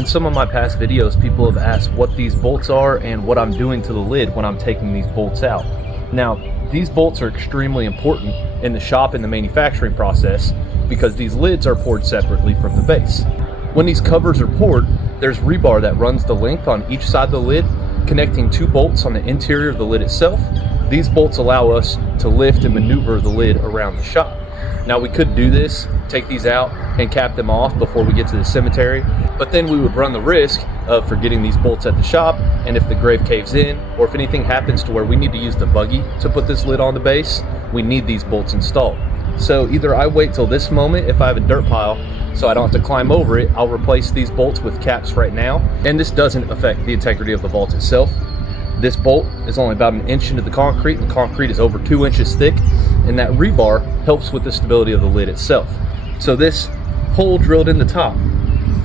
In some of my past videos, people have asked what these bolts are and what I'm doing to the lid when I'm taking these bolts out. Now, these bolts are extremely important in the shop and the manufacturing process because these lids are poured separately from the base. When these covers are poured, there's rebar that runs the length on each side of the lid, connecting two bolts on the interior of the lid itself. These bolts allow us to lift and maneuver the lid around the shop. Now, we could do this, take these out and cap them off before we get to the cemetery, but then we would run the risk of forgetting these bolts at the shop, and if the grave caves in, or if anything happens to where we need to use the buggy to put this lid on the base, we need these bolts installed. So either I wait till this moment if I have a dirt pile so I don't have to climb over it, I'll replace these bolts with caps right now, and this doesn't affect the integrity of the vault itself. This bolt is only about an inch into the concrete, and the concrete is over 2 inches thick, and that rebar helps with the stability of the lid itself. So this hole drilled in the top,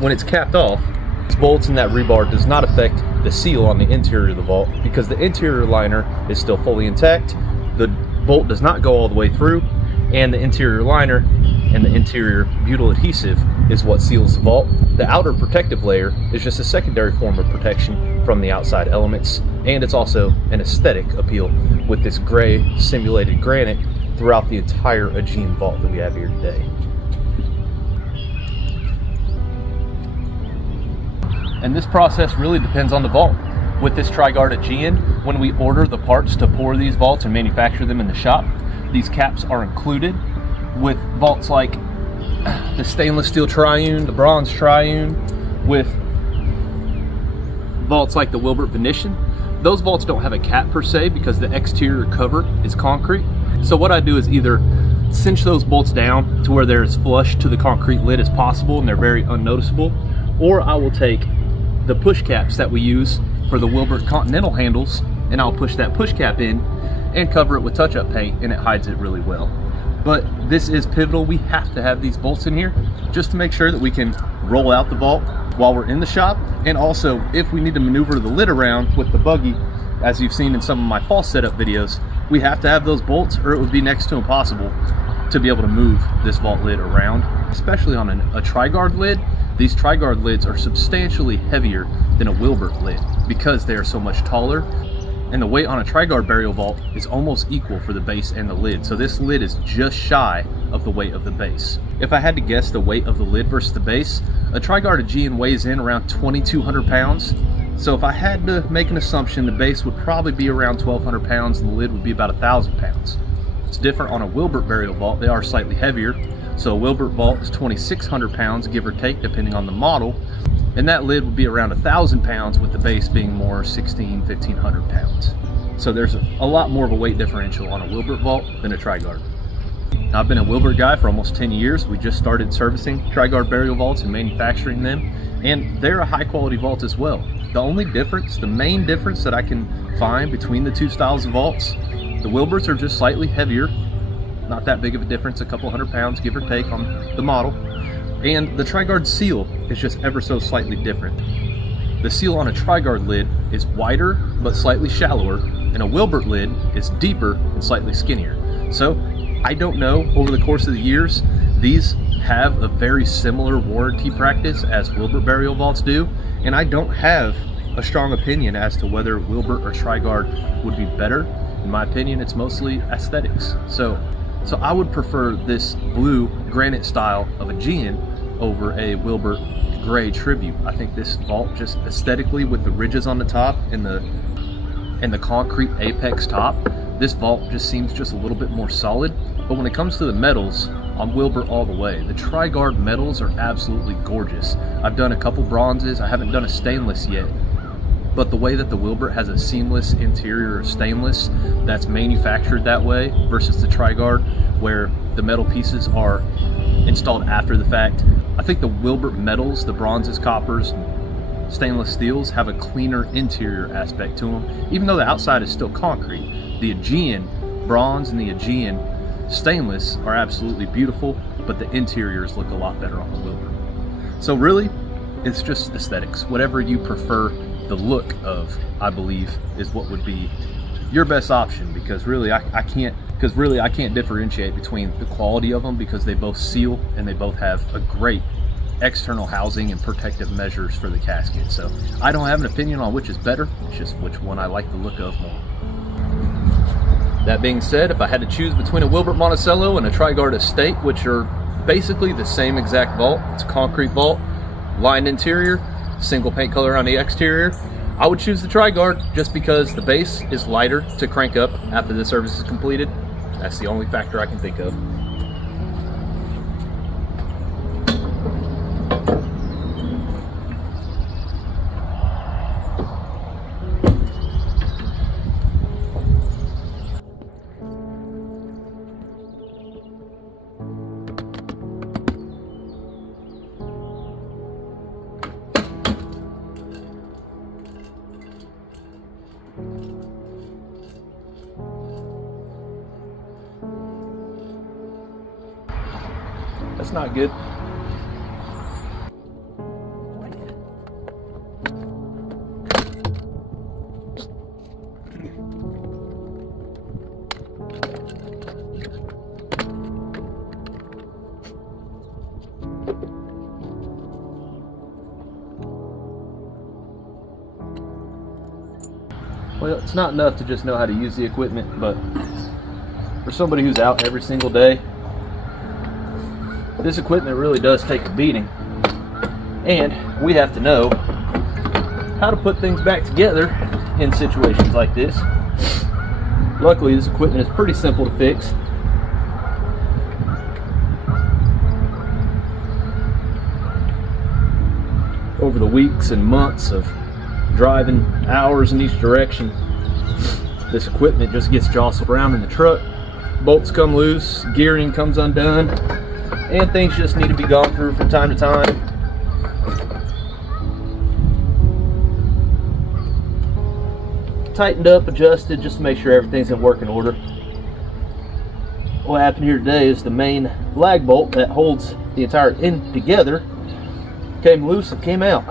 when it's capped off, these bolts and that rebar does not affect the seal on the interior of the vault because the interior liner is still fully intact. The bolt does not go all the way through, and the interior liner and the interior butyl adhesive is what seals the vault. The outer protective layer is just a secondary form of protection from the outside elements, and it's also an aesthetic appeal with this gray simulated granite throughout the entire Aegean vault that we have here today. And this process really depends on the vault. With this Trigard Aegean, when we order the parts to pour these vaults and manufacture them in the shop, these caps are included. With vaults like the stainless steel triune, the bronze triune, with vaults like the Wilbert Venetian, those vaults don't have a cap per se because the exterior cover is concrete. So what I do is either cinch those bolts down to where they're as flush to the concrete lid as possible and they're very unnoticeable, or I will take the push caps that we use for the Wilbert Continental handles and I'll push that push cap in and cover it with touch-up paint, and it hides it really well. But this is pivotal. We have to have these bolts in here just to make sure that we can roll out the vault while we're in the shop, and also if we need to maneuver the lid around with the buggy, as you've seen in some of my false setup videos, we have to have those bolts or it would be next to impossible to be able to move this vault lid around, especially on a Trigard lid. These Trigard lids are substantially heavier than a Wilbert lid because they are so much taller, and the weight on a Trigard burial vault is almost equal for the base and the lid. So this lid is just shy of the weight of the base. If I had to guess the weight of the lid versus the base, a Trigard Aegean weighs in around 2,200 pounds. So if I had to make an assumption, the base would probably be around 1,200 pounds and the lid would be about 1,000 pounds. It's different on a Wilbert burial vault. They are slightly heavier. So a Wilbert vault is 2,600 pounds, give or take, depending on the model. And that lid would be around 1,000 pounds with the base being more 1,500 pounds. So there's a lot more of a weight differential on a Wilbert vault than a Trigard. Now, I've been a Wilbert guy for almost 10 years. We just started servicing Trigard burial vaults and manufacturing them, and they're a high quality vault as well. The only difference, the main difference that I can find between the two styles of vaults, the Wilberts are just slightly heavier, not that big of a difference, a couple hundred pounds give or take on the model. And the Trigard seal is just ever so slightly different. The seal on a Trigard lid is wider but slightly shallower, and a Wilbert lid is deeper and slightly skinnier. So I don't know, over the course of the years, these have a very similar warranty practice as Wilbert burial vaults do, and I don't have a strong opinion as to whether Wilbert or Trigard would be better. In my opinion, it's mostly aesthetics. So I would prefer this blue granite style of Aegean over a Wilbert gray tribute. I think this vault just aesthetically, with the ridges on the top and the concrete apex top, this vault just seems just a little bit more solid. But when it comes to the metals, I'm Wilbert all the way. The Trigard metals are absolutely gorgeous. I've done a couple bronzes, I haven't done a stainless yet. But the way that the Wilbert has a seamless interior of stainless that's manufactured that way versus the Trigard where the metal pieces are installed after the fact, I think the Wilbert metals, the bronzes, coppers, stainless steels, have a cleaner interior aspect to them. Even though the outside is still concrete, the Aegean bronze and the Aegean stainless are absolutely beautiful, but the interiors look a lot better on the Wilbert. So really, it's just aesthetics. Whatever you prefer the look of, I believe, is what would be your best option, because really I can't differentiate between the quality of them, because they both seal and they both have a great external housing and protective measures for the casket. So I don't have an opinion on which is better, it's just which one I like the look of more. That being said, if I had to choose between a Wilbert Monticello and a Trigard Estate, which are basically the same exact vault, it's a concrete vault, lined interior, single paint color on the exterior, I would choose the Trigard just because the base is lighter to crank up after the service is completed. That's the only factor I can think of. That's not good. Well, it's not enough to just know how to use the equipment, but for somebody who's out every single day, this equipment really does take a beating, and we have to know how to put things back together in situations like this. Luckily, this equipment is pretty simple to fix. Over the weeks and months of driving hours in each direction, this equipment just gets jostled around in the truck. Bolts come loose, gearing comes undone, and things just need to be gone through from time to time. Tightened up, adjusted, just to make sure everything's in working order. What happened here today is the main lag bolt that holds the entire end together came loose and came out.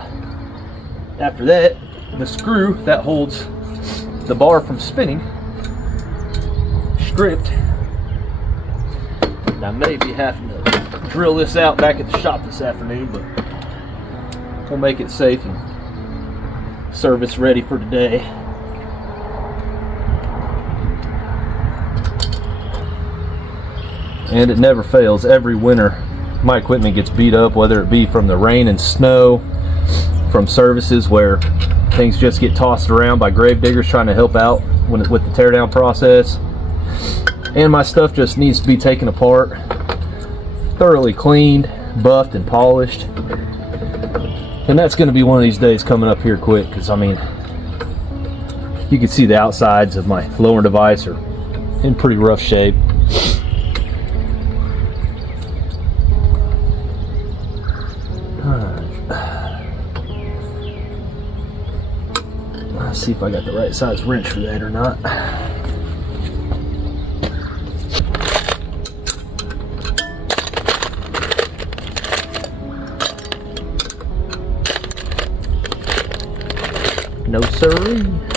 After that, the screw that holds the bar from spinning stripped. I may be having to drill this out back at the shop this afternoon, but we'll make it safe and service ready for today. And it never fails. Every winter my equipment gets beat up, whether it be from the rain and snow, from services where things just get tossed around by grave diggers trying to help out with the teardown process. And my stuff just needs to be taken apart, thoroughly cleaned, buffed, and polished. And that's going to be one of these days coming up here quick, because I mean, you can see the outsides of my lowering device are in pretty rough shape. Let's see if I got the right size wrench for that or not. No siree.